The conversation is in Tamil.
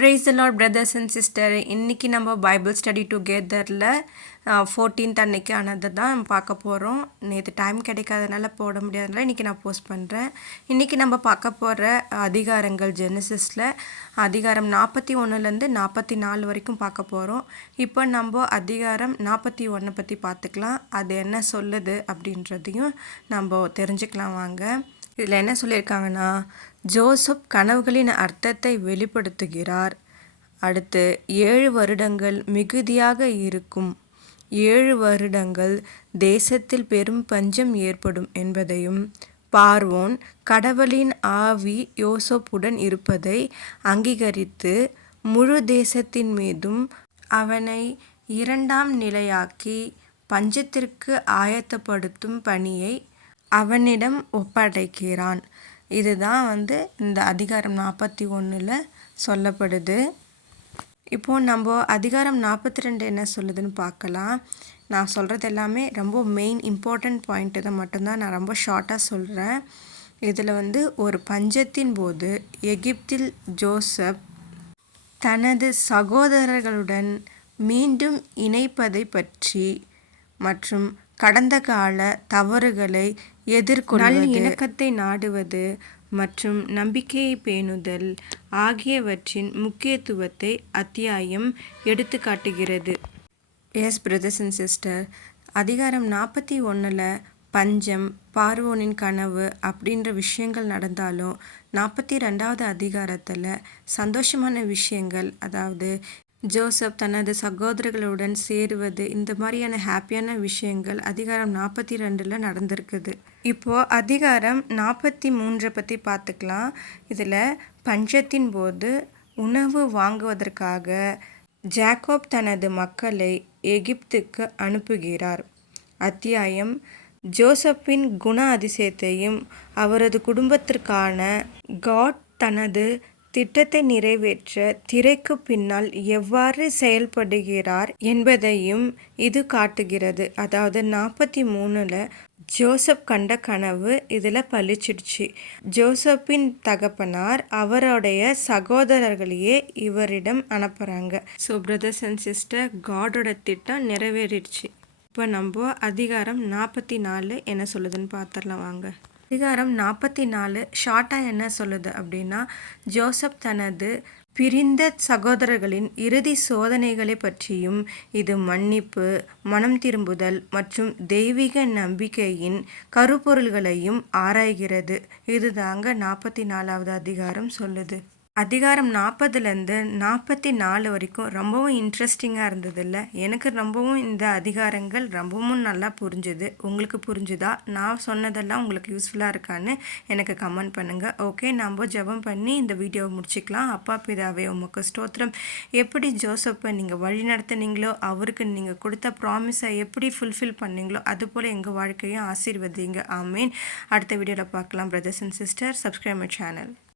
Praise the Lord, brothers and sisters. இன்னைக்கு நம்ம பைபிள் ஸ்டடி டுகெதரில் 14th அன்னைக்கு ஆனதை தான் பார்க்க போகிறோம். நேற்று டைம் கிடைக்காதனால போட முடியாதனால இன்றைக்கி நான் போஸ்ட் பண்ணுறேன். இன்றைக்கி நம்ம பார்க்க போகிற அதிகாரங்கள் ஜெனசிஸில் அதிகாரம் 41லேருந்து 44 வரைக்கும் பார்க்க போகிறோம். இப்போ நம்ம அதிகாரம் 41 பற்றி பார்த்துக்கலாம். அது என்ன சொல்லுது அப்படின்றதையும் நம்ம தெரிஞ்சுக்கலாம் வாங்க. இதில் என்ன சொல்லியிருக்காங்கன்னா, ஜோசப் கனவுகளின் அர்த்தத்தை வெளிப்படுத்துகிறார். அடுத்து 7 வருடங்கள் மிகுதியாக இருக்கும், 7 வருடங்கள் தேசத்தில் பெரும் பஞ்சம் ஏற்படும் என்பதையும், பார்வோன் கடவுளின் ஆவி யோசப்புடன் இருப்பதை அங்கீகரித்து முழு தேசத்தின் மீதும் அவனை 2ஆம் நிலையாக்கி பஞ்சத்திற்கு ஆயத்தப்படுத்தும் பணியை அவனிடம் ஒப்படைக்கிறான். இதுதான் இந்த அதிகாரம் 41ல் சொல்லப்படுது. இப்போது நம்ம அதிகாரம் 42 என்ன சொல்லுதுன்னு பார்க்கலாம். நான் சொல்கிறது எல்லாமே ரொம்ப மெயின் இம்பார்ட்டண்ட் பாயிண்ட்டு தான் மட்டும்தான் நான் ரொம்ப ஷார்ட்டாக சொல்கிறேன். இதில் ஒரு பஞ்சத்தின் போது எகிப்தில் ஜோசப் தனது சகோதரர்களுடன் மீண்டும் இணைப்பதை பற்றி மற்றும் கடந்த கால தவறுகளை எதிர்கொள்வது, இணக்கத்தை நாடுவது மற்றும் நம்பிக்கையை பேணுதல் ஆகியவற்றின் முக்கியத்துவத்தை அத்தியாயம் எடுத்து காட்டுகிறது. எஸ் பிரதர்ஸ் அண்ட் சிஸ்டர், அதிகாரம் 41ல் பஞ்சம், பார்வோனின் கனவு அப்படின்ற விஷயங்கள் நடந்தாலும் 42வது அதிகாரத்தில் சந்தோஷமான விஷயங்கள், அதாவது ஜோசப் தனது சகோதரர்களுடன் சேருவது, இந்த மாதிரியான ஹாப்பியான விஷயங்கள் அதிகாரம் 42ல் நடந்திருக்குது. இப்போது அதிகாரம் 43 பற்றி பார்த்துக்கலாம். இதில் பஞ்சத்தின் போது உணவு வாங்குவதற்காக ஜாக்கோப் தனது மக்களை எகிப்துக்கு அனுப்புகிறார். அத்தியாயம் ஜோசப்பின் குண அதிசயத்தையும் அவரது குடும்பத்திற்கான காட் தனது திட்டத்தை நிறைவேற்ற திரைக்கு பின்னால் எவ்வாறு செயல்படுகிறார் என்பதையும் இது காட்டுகிறது. அதாவது 43ல் ஜோசப் கண்ட கனவு இதில் பளிச்சிடுச்சு. ஜோசப்பின் தகப்பனார் அவருடைய சகோதரர்களையே இவரிடம் அனுப்புகிறாங்க. ஸோ பிரதர்ஸ் அண்ட் சிஸ்டர், காடோட திட்டம் நிறைவேறிடுச்சு. இப்போ நம்ம அதிகாரம் 44 என்ன சொல்லுதுன்னு பார்த்துடலாம் வாங்க. அதிகாரம் 44 ஷார்ட்டாக என்ன சொல்லுது அப்படின்னா, ஜோசப் தனது பிரிந்த சகோதரர்களின் இறுதி சோதனைகளை பற்றியும், இது மன்னிப்பு, மனம் திரும்புதல் மற்றும் தெய்வீக நம்பிக்கையின் கருப்பொருள்களையும் ஆராய்கிறது. இதுதாங்க 44வது அதிகாரம் சொல்லுது. அதிகாரம் 40லேருந்து 44 வரைக்கும் ரொம்பவும் இன்ட்ரெஸ்டிங்காக இருந்தது இல்லை? எனக்கு ரொம்பவும் இந்த அதிகாரங்கள் ரொம்பவும் நல்லா புரிஞ்சுது. உங்களுக்கு புரிஞ்சுதா? நான் சொன்னதெல்லாம் உங்களுக்கு யூஸ்ஃபுல்லாக இருக்கான்னு எனக்கு கமெண்ட் பண்ணுங்கள். ஓகே, நம்ம ஜெபம் பண்ணி இந்த வீடியோவை முடிச்சுக்கலாம். அப்பா பிதாவே, உமக்கு ஸ்தோத்திரம். எப்படி ஜோசப்பை நீங்கள் வழி நடத்துனீங்களோ, அவருக்கு நீங்கள் கொடுத்த ப்ராமிஸை எப்படி ஃபுல்ஃபில் பண்ணீங்களோ, அதுபோல் எங்கள் வாழ்க்கையும் ஆசீர்வதிங்க. ஆமீன். அடுத்த வீடியோவில் பார்க்கலாம். Brothers and sister, subscribe my channel.